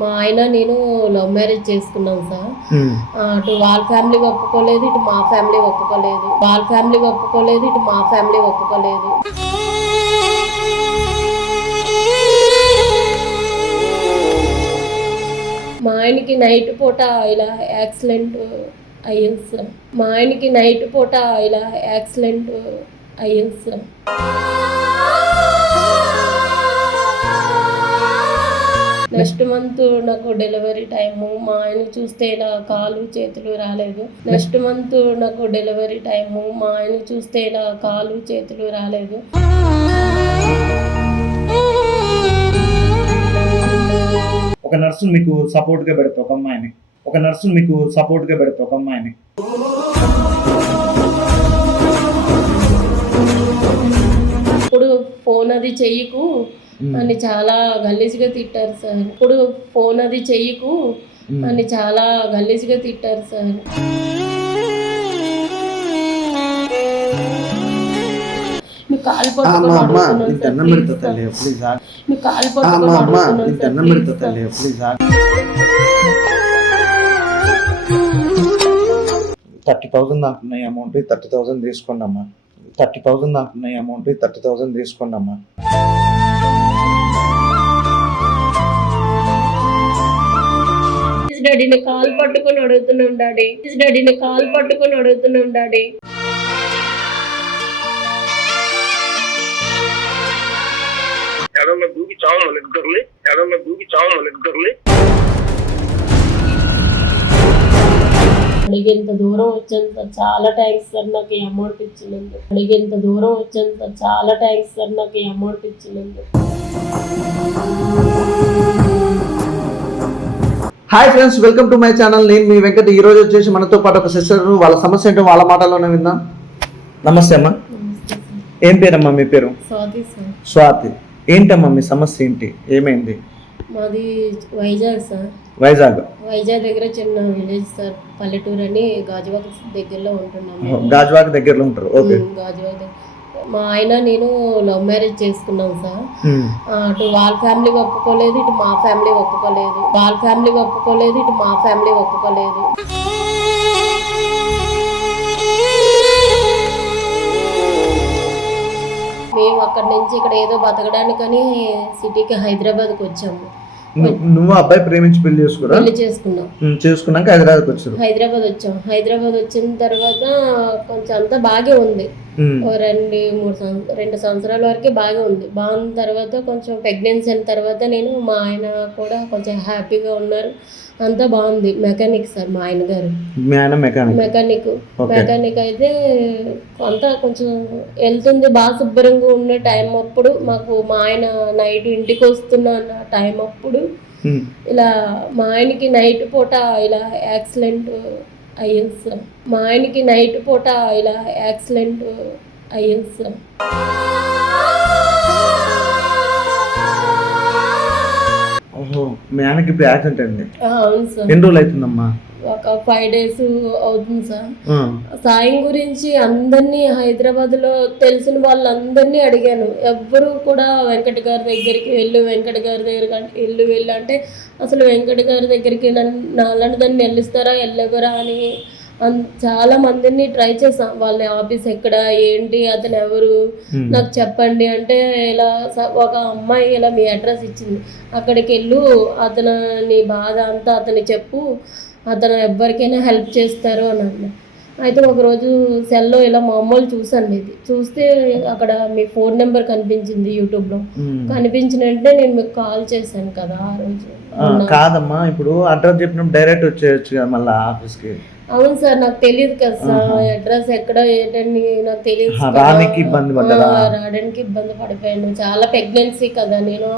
మా ఆయన నేను లవ్ మ్యారేజ్ చేసుకున్నాం సార్. అటు వాళ్ళ ఫ్యామిలీ ఒప్పుకోలేదు ఇటు మా ఫ్యామిలీ ఒప్పుకోలేదు. వాళ్ళ ఫ్యామిలీ ఒప్పుకోలేదు ఇటు మా ఫ్యామిలీ ఒప్పుకోలేదు. మా ఆయనకి నైట్ పూట ఇలా యాక్సిడెంట్ అయ్యింది సార్. మా ఆయనకి నైట్ పూట ఇలా యాక్సిడెంట్ అయ్యింది సార్. నెక్స్ట్ మంత్ నాకు డెలివరీ టైము. మా ఆయన చూస్తే ఇలా కాలు చేతులు రాలేదు. నెక్స్ట్ మంత్ నాకు డెలివరీ టైము. మా ఆయన చూస్తే ఇలా కాలు చేతులు రాలేదు. ఒక నర్సు మీకు సపోర్ట్గా పెడతా ఒక అమ్మాయిని. ఒక నర్సు మీకు సపోర్ట్గా పెడతా ఒక అమ్మాయిని. ఇప్పుడు ఫోన్ అది చెయ్యకు. అని చాలా గలీజ్గా తిట్టారు సార్. ఇప్పుడు ఫోన్ అది చెయ్యకు అని చాలా గలీజ్గా తిట్టారు సార్. మీ కాలు మీ కాలు థర్టీ థౌసండ్ దాకున్నాయి అమౌంట్ థర్టీ థౌసండ్ తీసుకోండి అమ్మా థర్టీ థౌసండ్ దాకున్నాయి అమౌంట్ థర్టీ థౌసండ్ తీసుకోండి అమ్మా డాడీ నేను కాలు పట్టుకొని అడుగుతున్నాను డాడీ డాడీ నేను కాలు పట్టుకొని అడుగుతున్నాను డాడీ ఎడన్న దూకి చావు ఇద్దరిని ఎడన్న దూకి చావు ఇద్దరిని. అడిగేంత దూరం వచ్చేంత చాలా థ్యాంక్స్ సార్ నాకు ఈ అమౌంట్ ఇచ్చినందుకు. అడిగేంత దూరం వచ్చేంత చాలా థ్యాంక్స్ సార్ నాకు ఈ అమౌంట్ ఇచ్చినందుకు. Hi friends welcome to my channel నేను మీ వెంకట్. ఈ రోజు వచ్చేసి మనతో పాటు ఒక సిస్టర్ వాళ్ళ సమస్య ఏంటో వాళ్ళ మాటల్లోనే విందాం. నమస్తే అమ్మా. ఏం పేరమ్మా మీ పేరు? స్వాతి ఏంటమ్మా మీ సమస్య ఏంటి? ఏమైంది? మాది వైజాగ్ సార్. వైజాగ్. వైజాగ్ దగ్గర చిన్న విలేజ్ సార్. పల్లెటూరు అని గాజువాక దగ్గరలో ఉంటున్నాము గాజువాక్ దగ్గరలో ఉంటారు. ఓకే. గాజువాక దగ్గర. మా ఆయన నేను లవ్ మ్యారేజ్ చేసుకున్నాం సార్. అటు వాళ్ళ ఫ్యామిలీ ఒప్పుకోలేదు ఇటు మా ఫ్యామిలీ ఒప్పుకోలేదు. వాళ్ళ ఫ్యామిలీ ఒప్పుకోలేదు ఇటు మా ఫ్యామిలీ ఒప్పుకోలేదు. మేము అక్కడి నుంచి ఇక్కడ ఏదో బతకడానికని సిటీకి హైదరాబాద్కి వచ్చాము. నువ్వు అబ్బాయి ప్రేమించి పెళ్ళి చేసుకురా? పెళ్ళి చేసుకున్నాం. చేసుకున్నాక హైదరాబాద్కి వచ్చారు. హైదరాబాద్ వచ్చాం. హైదరాబాద్ వచ్చిన తర్వాత కొంచెం అంతా బాగే ఉంది. రెండు మూడు సంవత్సరాలు రెండు సంవత్సరాల వరకే బాగా ఉంది. బాగున్న తర్వాత కొంచెం ప్రెగ్నెన్సీ అయిన తర్వాత నేను మా ఆయన కూడా కొంచెం హ్యాపీగా ఉన్నారు. అంతా బాగుంది. మెకానిక్ సార్ మా ఆయన గారు. మెకానిక్ మెకానిక్ అయితే అంతా కొంచెం వెళ్తుంది. బాగా శుభ్రంగా ఉన్న టైం అప్పుడు మాకు మా ఆయన నైట్ ఇంటికి వస్తున్న టైం అప్పుడు ఇలా మా ఆయనకి నైట్ పూట ఇలా యాక్సిడెంట్ అయ్యింది సార్ మా ఆయనకి నైట్ పూట ఇలా యాక్సిడెంట్ అయ్యింది సార్ ఓహో మీ ఆయనకి ఇప్పుడు యాక్సిడెంట్ ఆ, అవును సార్. ఎన్ని రోజులు అవుతుందమ్మా? ఒక ఫైవ్ డేస్ అవుతుంది సార్. సాయం గురించి అందరినీ హైదరాబాద్లో తెలిసిన వాళ్ళందరినీ అడిగాను. ఎవ్వరూ కూడా వెంకట గారి దగ్గరికి వెళ్ళు వెంకట గారి దగ్గరికి వెళ్ళు వెళ్ళు అంటే అసలు వెంకట గారి దగ్గరికి నన్ను నాలని దాన్ని వెళ్ళిస్తారా వెళ్ళగరా అని చాలా మందిని ట్రై చేసాం వాళ్ళ ఆఫీస్ ఎక్కడ ఏంటి అతను ఎవరు నాకు చెప్పండి అంటే ఇలా ఒక అమ్మాయి ఇలా మీ అడ్రస్ ఇచ్చింది. అక్కడికి వెళ్ళు అతను నీ బాధ అంతా అతని చెప్పు. అతను ఎవరికైనా హెల్ప్ చేస్తారు అని అన్న అయితే ఒకరోజు సెల్లో ఇలా మామూలు చూసాను ఇది. చూస్తే అక్కడ మీ ఫోన్ నెంబర్ కనిపించింది యూట్యూబ్లో. ఉమ్. కనిపించిన వెంటనే నేను మీకు కాల్ చేశాను కదా ఆ రోజు. కాదమ్మా ఇప్పుడు అడ్రస్ చెప్పినప్పుడు డైరెక్ట్ వచ్చేయచ్చు కదా మళ్ళీ ఆఫీస్కి. అవును సార్ నాకు తెలియదు కదా సార్. అడ్రస్ ఎక్కడ ఏంటని నాకు తెలియదు ఇబ్బంది రావడానికి ఇబ్బంది పడిపోయాను. చాలా ప్రెగ్నెన్సీ కదా. నేను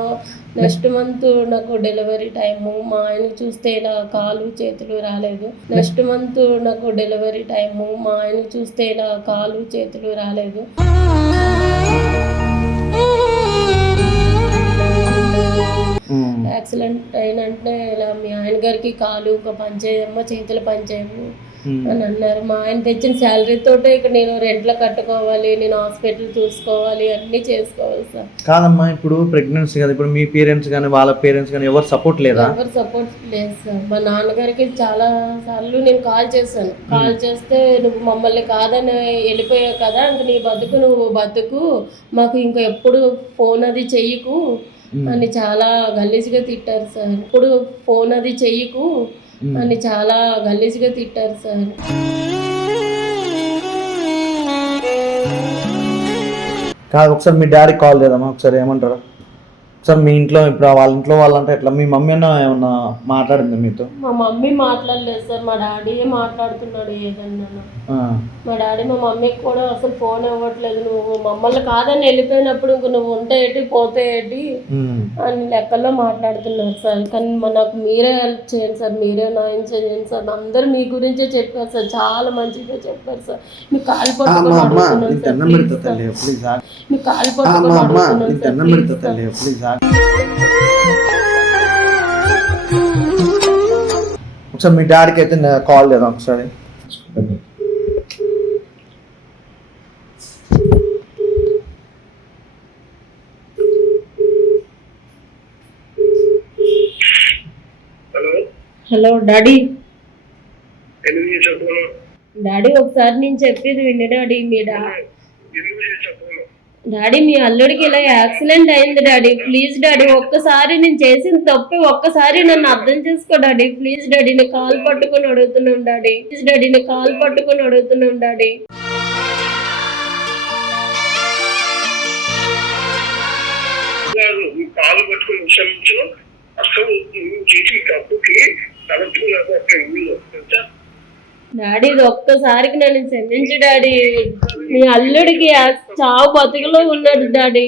నెక్స్ట్ మంత్ నాకు డెలివరీ టైము. మా ఆయన చూస్తే ఇలా కాలు చేతులు రాలేదు. నెక్స్ట్ మంత్ నాకు డెలివరీ టైము. మా ఆయన చూస్తే ఇలా కాలు చేతులు రాలేదు. యాక్సిడెంట్ అయినంటే ఇలా మీ ఆయన గారికి కాలు ఒక పనిచేయమ్మ చేతులు పనిచేయము. అని అన్నారు. మా ఆయన తెచ్చిన శాలరీ తోటే ఇక్కడ నేను రెంట్లో కట్టుకోవాలి నేను హాస్పిటల్ చూసుకోవాలి అన్నీ చేసుకోవాలి సార్. కాదమ్మా ఇప్పుడు ప్రెగ్నెన్సీ కదా ఇప్పుడు మీ పేరెంట్స్ కానీ వాళ్ళ పేరెంట్స్ కానీ ఎవరు సపోర్ట్ లేదా? ఎవరు సపోర్ట్ లేదు సార్. మా నాన్నగారికి చాలా సార్లు నేను కాల్ చేశాను. కాల్ చేస్తే నువ్వు మమ్మల్ని కాదని వెళ్ళిపోయావు కదా ఇంక నీ బతుకు నువ్వు బతుకు మాకు ఇంకా ఎప్పుడు ఫోన్ అది చెయ్యకు అని చాలా గలీజ్గా తిట్టారు సార్. ఇప్పుడు ఫోన్ అది చెయ్యకు అని చాలా గలీజ్గా తిట్టారు సార్. కాదు ఒకసారి మీ డాడీ కాల్ చేద్దామా? ఒకసారి ఏమంటారు? ఒకసారి మీ ఇంట్లో ఇప్పుడు వాళ్ళ ఇంట్లో వాళ్ళంటే ఎట్లా? మీ మమ్మీ అన్న ఏమన్నా మాట్లాడింది మీతో? మా మమ్మీ మాట్లాడలేదు సార్. మా డాడీ మాట్లాడుతున్నాడు ఏదన్నా. మా డాడీ మా మమ్మీకి కూడా అసలు ఫోన్ ఇవ్వట్లేదు. నువ్వు మమ్మల్ని కాదని వెళ్ళిపోయినప్పుడు ఇంక నువ్వు ఉంటే ఏంటి పోతే ఏంటి. అని లెక్కల్లో మాట్లాడుతున్నారు సార్. కానీ మా నాకు మీరే హెల్ప్ చేయండి సార్. మీరే న్యాయం చేయండి సార్. అందరూ మీ గురించే చెప్పారు సార్. చాలా మంచిగా చెప్పారు సార్. మీ కాలు పట్టుకొని అడుగుతున్నాను సార్. సార్. మీ కాలు పట్టుకొని అడుగుతున్నాను సార్. ఒకసారి మీ డాడీకి అయితే కాల్ చేద్దాం ఒకసారి. హలో. హలో డాడీ డాడీ ఒకసారి నేను చెప్పేది విని డాడీ మీ డా ఎందుకు చేసాను డాడీ మీ అల్లుడికి ఇలా యాక్సిడెంట్ అయింది డాడీ. ప్లీజ్ డాడీ ఒక్కసారి నేను చేసిన తప్పి ఒక్కసారి నన్ను అర్థం చేసుకో డాడీ. ప్లీజ్ డాడీ నేను కాల్ పట్టుకొని అడుగుతున్నాను డాడీ. ప్లీజ్ డాడీ నేను కాల్ పట్టుకొని అడుగుతున్నాను డాడీ. కాలు పట్టుకుని అసలు చేసిన తప్పుకి తలపు లేకపోతే డాడీ ఇది ఒక్కసారికి నన్ను క్షమించు డాడీ. మీ అల్లుడికి యా- చావు బతుకులో ఉన్నాడు డాడీ.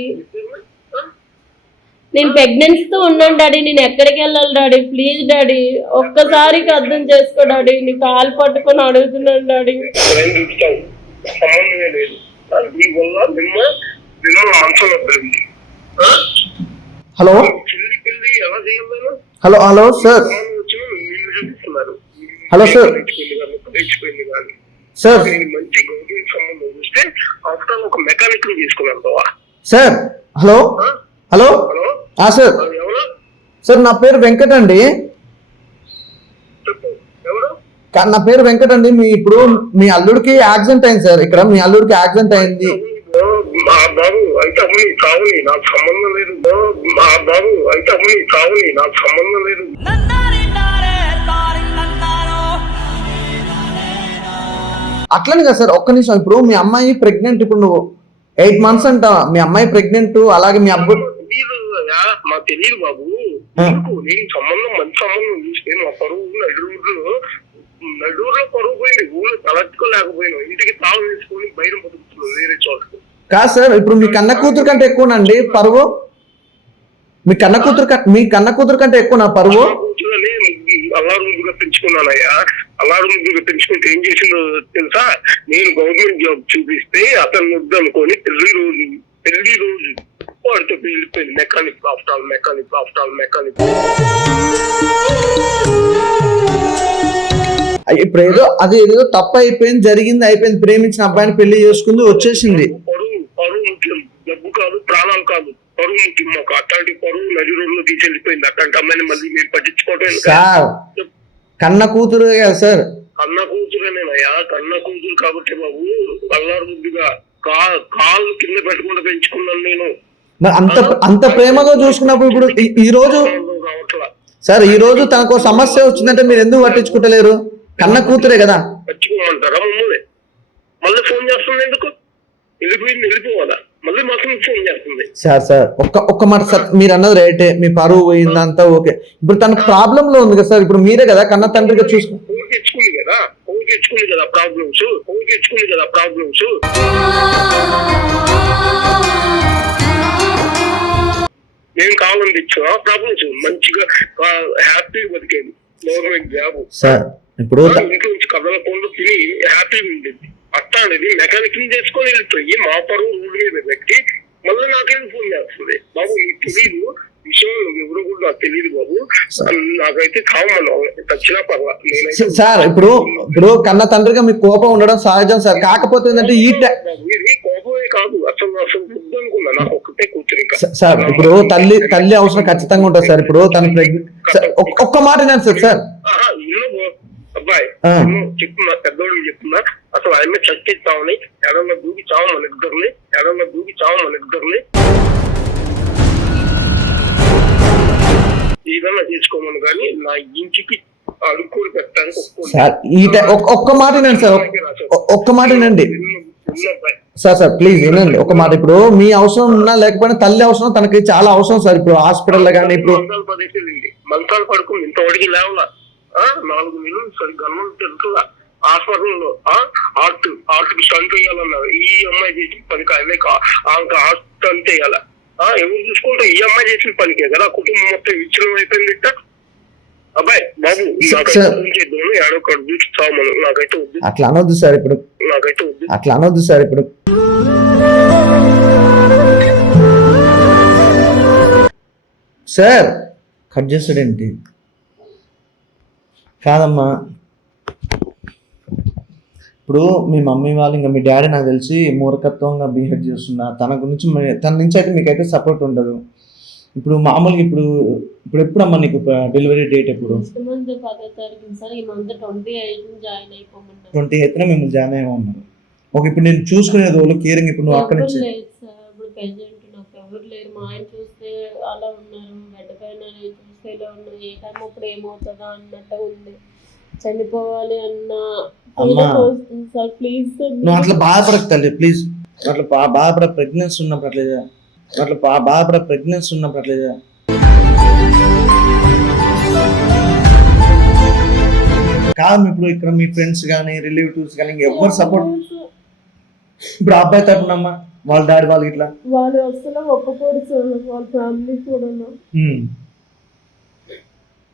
నేను ప్రెగ్నెన్సీతో ఉన్నాను డాడీ. నేను ఎక్కడికి వెళ్ళాలి డాడీ? ప్లీజ్ డాడీ ఒక్కసారికి అర్థం చేసుకో డాడీ. నీ కాలు పట్టుకొని అడుగుతున్నాను daddy? Hello? Hello hello sir. Hello, sir. Sir మంచి గౌరవ సంబంధం చూస్తే ఆఫ్టర్ ఒక మెకానిక్ని తీసుకున్నాను బావా. Sir hello? Hello hello. ఆ, సార్ సార్ నా పేరు వెంకట్ అండి. నా పేరు వెంకట్ అండి. మీ ఇప్పుడు మీ అల్లుడికి యాక్సిడెంట్ అయింది సార్ ఇక్కడ మీ అల్లుడికి యాక్సిడెంట్ అయింది. మా బాబు అయితే అమ్మని కావుని నాకు సంబంధం లేదు. మా బాబు అయితే అమ్మని కావుని నాకు సంబంధం లేదు. అట్లనే కదా సార్ ఒక్క నిమిషం. ఇప్పుడు మీ అమ్మాయి ప్రెగ్నెంట్ ఇప్పుడు నువ్వు ఎయిట్ మంత్స్ అంట. మీ అమ్మాయి ప్రెగ్నెంట్ అలాగే మీ అబ్బు తెలీదు యా, మాకు తెలియదు బాబు. నేను సంబంధం మంచి సంబంధం చూస్తే మా పరువు నడువులో నడువులో పరువు పోయింది. ఊళ్ళో తలెత్తుకోలేకపోయినా. ఇంటికి తాళం వేసుకొని బయట బతుకుతున్నాం వేరే చోటకు. కాదు సార్ ఇప్పుడు మీ కన్న కూతురు కంటే ఎక్కువనండి పరువు? మీ కన్న కూతురు మీ కన్న కూతురు కంటే ఎక్కువ నా పరువు కూర్చొని అల్లారు ముద్దుగా పెంచుకున్నానయ్యా. ముద్దుగా పెంచుకుంటే ఏం చేసిందో తెలుసా? నేను గవర్నమెంట్ జాబ్ చూపిస్తే అతను వద్దు అనుకొని పెళ్ళి రోజు పెళ్ళి రోజు వాడితో వెళ్ళిపోయింది mechanic after all mechanic after all mechanic ఇప్పుడు ఏదో అది ఏదో తప్పు అయిపోయింది జరిగింది అయిపోయింది. ప్రేమించిన అబ్బాయిని పెళ్ళి చేసుకుంది వచ్చేసింది. పరువు పరువు ముఖ్యం. డబ్బు కాదు ప్రాణాలు కాదు. పరువు ముఖ్యం మాకు. అట్లాంటి పరువు నది రోడ్లో తీసుకెళ్ళిపోయింది. అట్లాంటి అమ్మాయిని మళ్ళీ మేము పట్టించుకోవటం కన్న కూతురు కదా సార్? కన్న కూతురేనేనయ్యా కన్న కూతురు కాబట్టి బాబు అల్లారు ముద్దుగా కా కాళ్ళు కింద పెట్టకుండా పెంచుకున్నాను నేను. మరి అంత అంత ప్రేమగా చూసుకున్నప్పుడు ఇప్పుడు ఈ- రోజు సార్ ఈ రోజు తనకు సమస్య వచ్చిందంటే మీరు ఎందుకు పట్టించుకుంటలేరు? కన్న కూతురే కదా. మళ్ళీ ఫోన్ చేస్తుంది ఎందుకు? వెళ్ళిపోయింది వెళ్ళిపోవాలా? మళ్ళీ మాత్రం ఫోన్ చేస్తుంది సార్ సార్ ఒక్క ఒక్క మాట సార్ మీరు అన్నది రైటే మీ పరువు పోయింది అంతా ఓకే. ఇప్పుడు తన ప్రాబ్లం లో ఉంది కదా సార్ ఇప్పుడు మీరే కదా కన్న తండ్రిగా చూసుకు ఫోన్ తెచ్చుకుంది కదా ఫోన్ తెచ్చుకుంది కదా ప్రాబ్లమ్స్ ఫోన్ తెచ్చుకుంది కదా ప్రాబ్లమ్స్ నేను కావాలని తెచ్చా ప్రాబ్లమ్స్ మంచిగా హ్యాపీగా బతికేది. గవర్నమెంట్ జాబ్ సార్ ఇప్పుడు ఇంట్లో నుంచి కథల ఫోన్లో తిని హ్యాపీగా ఉండేది. అట్టా అనేది మెకానిక్ చేసుకొని వెళ్ళిపోయి మా పరువు రోడ్డు మీద పెట్టి మళ్ళీ నాకేం ఫోన్ చేస్తుంది? బాబు మీకు తెలియదు విషయం నువ్వు ఎవరు కూడా నాకు తెలియదు బాబు. నాకైతే కామన్నావు చచ్చినా పర్వాలేదు. సార్ ఇప్పుడు ఇప్పుడు కన్న తండ్రిగా మీకు కోపం ఉండడం సహజం సార్. కాకపోతే ఏంటంటే ఈ కోపమే కాదు. అసలు అసలు అనుకున్నా. నాకు కూతురు స- సార్ ఇప్పుడు తల్లి తల్లి అవసరం ఖచ్చితంగా ఉంటుంది సార్. ఇప్పుడు తన ఒక్క మాట నేను సార్ సార్. అబ్బాయి చెప్తున్నా పెద్దోడు చెప్తున్నా. అసలు ఆయన చచ్చి చావని ఎడల్లో దూకి చావు మన ఇద్దరిని ఎడల్లో దూకి చావు మన ఇద్దరిని. ఏదన్నా తీసుకోమని కానీ నా ఇంటికి అడుక్കൂరు పెట్టడానికి. సార్ ఈ ఒక్క మాట వినండి సార్ ఒక్క మాట వినండి. సార్ సార్ ప్లీజ్ వినండి. ఒక మాట. ఇప్పుడు మీ అవసరం ఉన్నా లేకపోయినా తల్లి అవసరం తనకి చాలా అవసరం సార్. ఇప్పుడు హాస్పిటల్లో కానీ ఇప్పుడు మంచాలు పడుకుంది. ఇంతవరకు లేవలా ఆ, నాలుగు నెలలు సరిగ్గా తెలుసులా హాస్పిటల్లో హార్ట్కి స్టంట్ వేయాలన్నారు. ఈ అమ్మాయి చేసిన పని కాదే ఆమెకు హార్ట్ స్టంట్ వేయాల. ఎవరు చూసుకుంటే ఈ అమ్మాయి చేసిన పనికే కదా. కుటుంబం మొత్తం విచ్ఛిన్నం అయిపోయింది. అబ్బాయి బాబు నాకైతే ఏడో ఒకటి నాకైతే అట్లా అనొద్దు సార్ ఇప్పుడు. నాకైతే అట్లా అనొద్దు సార్ ఇప్పుడు. సార్ కట్ చేస్తాడేంటి? కాదమ్మా. ఇప్పుడు మీ మమ్మీ వాళ్ళు ఇంకా మీ డాడీ నాకు తెలిసి మూర్ఖత్వంగా బిహేవ్ చేస్తున్నా. తన గురించి తన నుంచి అయితే మీకైతే సపోర్ట్ ఉండదు. ఇప్పుడు మామూలుగా ఇప్పుడు ఇప్పుడు ఎప్పుడమ్మా నీకు డెలివరీ డేట్ ఎప్పుడు? ట్వంటీ ఎయిట్ జాయిన్ అయిపోమన్నారు ట్వంటీ ఎయిత్న మేము జాయిన్ అయ్యి ఉన్నారు ఓకే ఇప్పుడు నేను చూసుకునేది వాళ్ళు కేరింగ్ ఇప్పుడు నువ్వు అక్కడి నుంచి మా ఆయన చూస్తే అలా ఉన్నారు బెడ్ పైన చూస్తే ఇలా ఉన్నారు. ఏ టైం అప్పుడు ఏమవుతుందా అన్నట్టు ఉంది. చనిపోవాలి అన్న ప్లీజ్ నువ్వు అట్లా బాధపడకు తల్లి ప్లీజ్ అట్లా బాధపడ ప్రెగ్నెన్సీ ఉన్నప్పుడు అట్లేదా అట్లా బాధపడ ప్రెగ్నెన్సీ ఉన్నప్పుడు అట్లేదా కాదు ఇప్పుడు ఇక్కడ మీ ఫ్రెండ్స్ కానీ రిలేటివ్స్ కానీ ఎవరు సపోర్ట్ ఇప్పుడు అబ్బాయి తరపునమ్మా వాళ్ళ డాడీ వాళ్ళకి ఇట్లా. వాళ్ళు అసలు ఒప్పుకోరు వాళ్ళ ఫ్యామిలీ కూడా.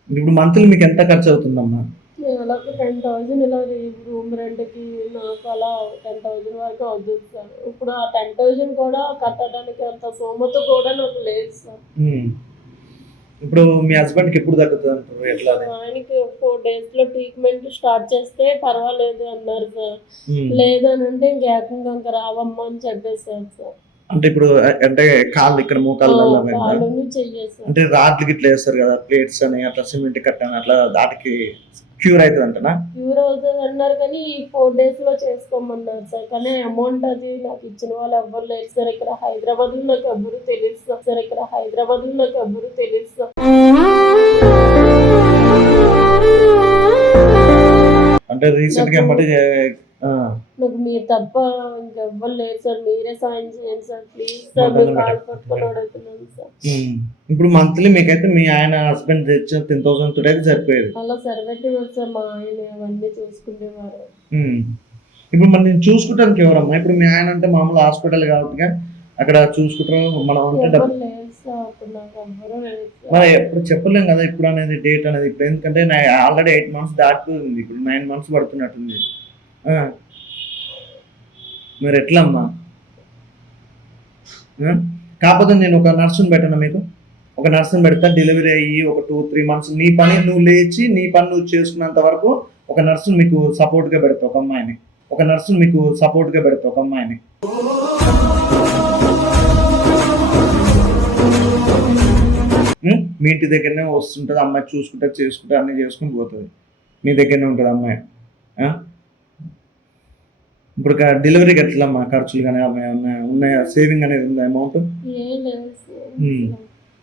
ఇప్పుడు మంత్లీ మీకు ఎంత ఖర్చు అవుతుందమ్మా నేను అలా టెన్ థౌజండ్ ఇలా రూమ్ రెంట్కి నాకు అలా టెన్ థౌజండ్ వరకు అవుతుంది సార్. ఇప్పుడు ఆ టెన్ థౌజండ్ కూడా కట్టడానికి అంత సోమత కూడా నాకు లేదు సార్. ఇప్పుడు మీ హస్బెండ్కి ఎప్పుడు తగ్గుతుంది అంటారు? ఎట్లా? ఆయనకి ఫోర్ డేస్లో ట్రీట్మెంట్ స్టార్ట్ చేస్తే పర్వాలేదు అన్నారు సార్. లేదని అంటే ఇంక ఏకంగా ఇంకా రావమ్మా అని చెప్పేసారు సార్. అంటే ఇప్పుడు అంటే కాళ్ళు ఇక్కడ మోకాళ్ళు అంటే రాడ్లకి ఇట్లా వేస్తారు కదా ప్లేట్స్ అని అట్లా సిమెంట్ కట్టాను అట్లా దాటికి క్యూర్ అవుతుంది అంటనా క్యూర్ అవుతుంది అన్నారు కానీ ఈ ఫోర్ డేస్లో చేసుకోమన్నారు సార్. కానీ అమౌంట్ అది నాకు ఇచ్చిన వాళ్ళు ఎవ్వరు లేరు సార్. ఇక్కడ హైదరాబాద్లో నాకు ఎవ్వరు తెలియదు సార్. ఇక్కడ హైదరాబాద్లో నాకు ఎవ్వరు తెలియదు సార్. అంటే రీసెంట్గా నాకు మీరు తప్ప ఇంకెవ్వరు లేరు సార్. మీరే సాయం చేయండి సార్. ప్లీజ్ సార్ మీరు కాల్ పట్టుకొని అడుగుతున్నాను సార్. ఉమ్. ఇప్పుడు మంత్లీ మీకైతే మీ ఆయన హస్బెండ్ తెచ్చిన టెన్ థౌసండ్ తోటి అయితే సరిపోయేది. అలా సర్వేటివ్ సార్. మా ఆయన అవన్నీ చూసుకునేవారు. ఇప్పుడు మనం నేను చూసుకుంటానికి ఎవరమ్మా? ఇప్పుడు మీ ఆయన అంటే మామూలు హాస్పిటల్ కాబట్టి అక్కడ చూసుకుంటారు? మనం అంటే ఎవ్వరూ మరి ఎప్పుడు చెప్పలేం కదా ఇప్పుడు అనేది డేట్ అనేది ఇప్పుడు. ఎందుకంటే ఆల్రెడీ ఎయిట్ మంత్స్ దాటిపోయింది. ఇప్పుడు నైన్ మంత్స్ పడుతున్నట్టుంది. మరి ఎట్లమ్మా కాకపోతే నేను ఒక నర్సుని పెట్టాను మీకు? ఒక నర్సుని పెడతా డెలివరీ అయ్యి ఒక టూ త్రీ మంత్స్. నీ పని నువ్వు లేచి నీ పని నువ్వు చేసుకున్నంత వరకు ఒక నర్సుని మీకు సపోర్ట్గా పెడతా ఒక అమ్మాయిని. ఒక నర్సుని మీకు సపోర్ట్గా పెడతా ఒక అమ్మాయిని. మీ ఇంటి దగ్గరనే వస్తుంటుంది అమ్మాయి చూసుకుంటా చేసుకుంటా అన్నీ చేసుకుని పోతుంది. మీ దగ్గరనే ఉంటుంది అమ్మాయి. ఇప్పుడు డెలివరీకి ఎట్లమ్మా ఖర్చులు కానీ అమ్మాయి ఉన్నాయా? సేవింగ్ అనేది ఉందా అమౌంట్.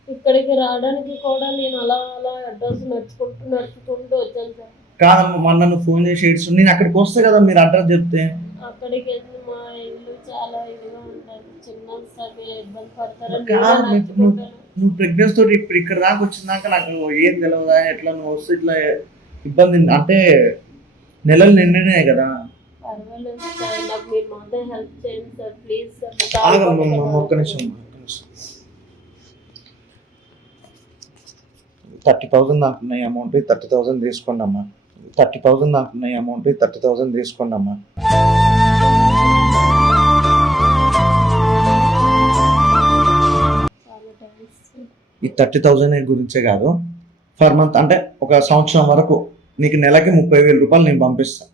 ఇక్కడికి రావడానికి కూడా నేను అలా అలా అడ్రస్ నడుచుకుంటూ నడుచుకుంటూ వచ్చాను సార్. కాదమ్మా మొన్న నువ్వు ఫోన్ చేసి ఏడ్చు నేను అక్కడికి వస్తే కదా మీరు అడ్రస్ చెప్తే. అక్కడికి వెళ్ళి మా ఇల్లు చాలా ఇదిగా ఉంటుంది చిన్న ఇబ్బంది నడుచుకుంటాను. నువ్వు ప్రెగ్నెన్స్ తోటి ఇప్పుడు ఇక్కడ దాకా వచ్చిందాక నాకు ఏం తెలియదా ఎట్లా నువ్వు వస్తే ఇట్లా ఇబ్బంది అంటే నెలలు నిండినాయి కదా. పర్వాలేదు సార్ నాకు మీరు మాత్రం హెల్ప్ చేయండి సార్ ప్లీజ్ సార్ ఒక్క నిమిషం థర్టీ థౌజండ్ నాకు ఉన్నాయి అమౌంట్ థర్టీ థౌజండ్ తీసుకోండి అమ్మా థర్టీ థౌజండ్ నాకు ఉన్నాయి అమౌంట్ థర్టీ థౌజండ్ తీసుకోండి అమ్మా ఈ థర్టీ థౌజండ్ గురించే కాదు. ఫర్ మంత్ అంటే ఒక సంవత్సరం వరకు నీకు నెలకి ముప్పై వేల రూపాయలు నేను పంపిస్తాను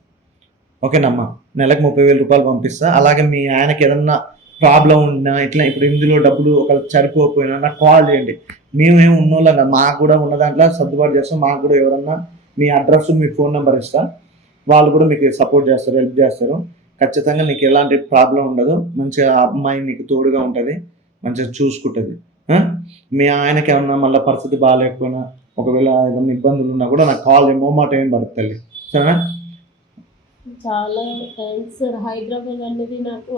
ఓకేనమ్మా నెలకు ముప్పై వేల రూపాయలు పంపిస్తా. అలాగే మీ ఆయనకి ఏదన్నా ప్రాబ్లం ఉన్నా ఇట్లా ఇప్పుడు ఇందులో డబ్బులు ఒకళ్ళు సరిపోకపోయినా నాకు కాల్ చేయండి. మేమేం ఉన్నోళ్ళం మాకు కూడా ఉన్న దాంట్లో సర్దుబాటు చేస్తాం. మాకు కూడా ఎవరన్నా మీ అడ్రస్ మీ ఫోన్ నెంబర్ ఇస్తా. వాళ్ళు కూడా మీకు సపోర్ట్ చేస్తారు హెల్ప్ చేస్తారు. ఖచ్చితంగా నీకు ఎలాంటి ప్రాబ్లం ఉండదు. మంచిగా అమ్మాయి నీకు తోడుగా ఉంటుంది మంచిగా చూసుకుంటుంది. మీ ఆయనకి ఏమన్నా మళ్ళీ పరిస్థితి బాగాలేకపోయినా ఒకవేళ ఏదైనా ఇబ్బందులు ఉన్నా కూడా నాకు కాల్ ఏమో మాట ఏం పడుతుంది సరేనా? చాలా థ్యాంక్స్ సార్ హైదరాబాద్ అనేది నాకు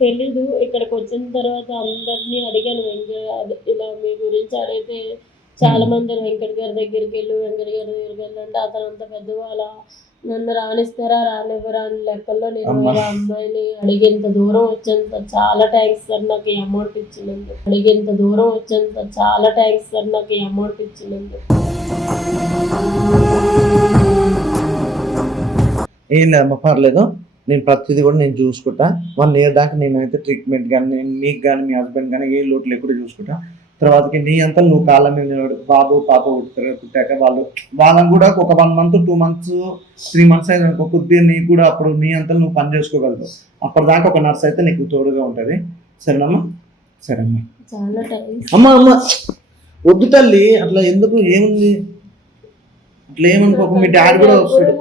తెలీదు. ఇక్కడికి వచ్చిన తర్వాత అందరినీ అడిగాను వెంకట ఇలా మీ గురించి అడిగితే చాలా మంది వెంకట గారి దగ్గరికి వెళ్ళు వెంకట గారి దగ్గరికి వెళ్ళు అంటే అతను అంత పెద్దవాళ్ళ. నన్ను రాణిస్తారా రానివ్వరా అని లెక్కల్లో నేను. వేరే అమ్మాయిని అడిగేంత దూరం వచ్చేంత చాలా థ్యాంక్స్ సార్ నాకు ఈ అమౌంట్ ఇచ్చినందుకు. అడిగేంత దూరం వచ్చేంత చాలా థ్యాంక్స్ సార్ నాకు ఈ అమౌంట్ ఇచ్చినందుకు. ఏం లేదమ్మా పర్లేదు. నేను ప్రతిదీ కూడా నేను చూసుకుంటా. వన్ ఇయర్ దాకా నేనైతే ట్రీట్మెంట్ కానీ నేను నీకు కానీ మీ హస్బెండ్ కానీ ఏ లోటు లేకుండా చూసుకుంటా. తర్వాతకి నీ అంతా నువ్వు కాళ్ళ మీద బాబు పాప పుట్టారు పుట్టాక వాళ్ళు వాళ్ళని కూడా ఒక one month two months three months అయితే అనుకో కొద్దిగా నీకు కూడా అప్పుడు నీ అంతా నువ్వు పని చేసుకోగలవు. అప్పటిదాకా ఒక నర్స్ అయితే నీకు తోడుగా ఉంటుంది. సరేనమ్మా? సరేమ్మా. అమ్మ అమ్మ. వద్దు తల్లి అట్లా ఎందుకు? ఏముంది? అట్లా ఏమనుకోకు? మీ డాడీ కూడా వస్తాడు.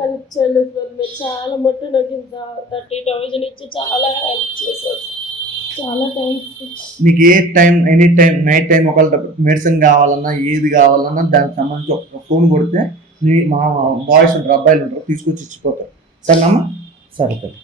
మీరు చాలా మట్టు నాకు ఇంత థర్టీ థౌజండ్ ఇచ్చి చాలా హెల్ప్ చేశారు. చాలా థ్యాంక్స్ నీకు ఏ time any time night time ఒకవేళ మెడిసిన్ కావాలన్నా ఏది కావాలన్నా దానికి సంబంధించి ఒక ఫోన్ కొడితే మా బాయ్స్ ఉంటారు అబ్బాయిలు ఉంటారు తీసుకొచ్చి ఇచ్చిపోతారు. సరేనమ్మా సరే తల్లి.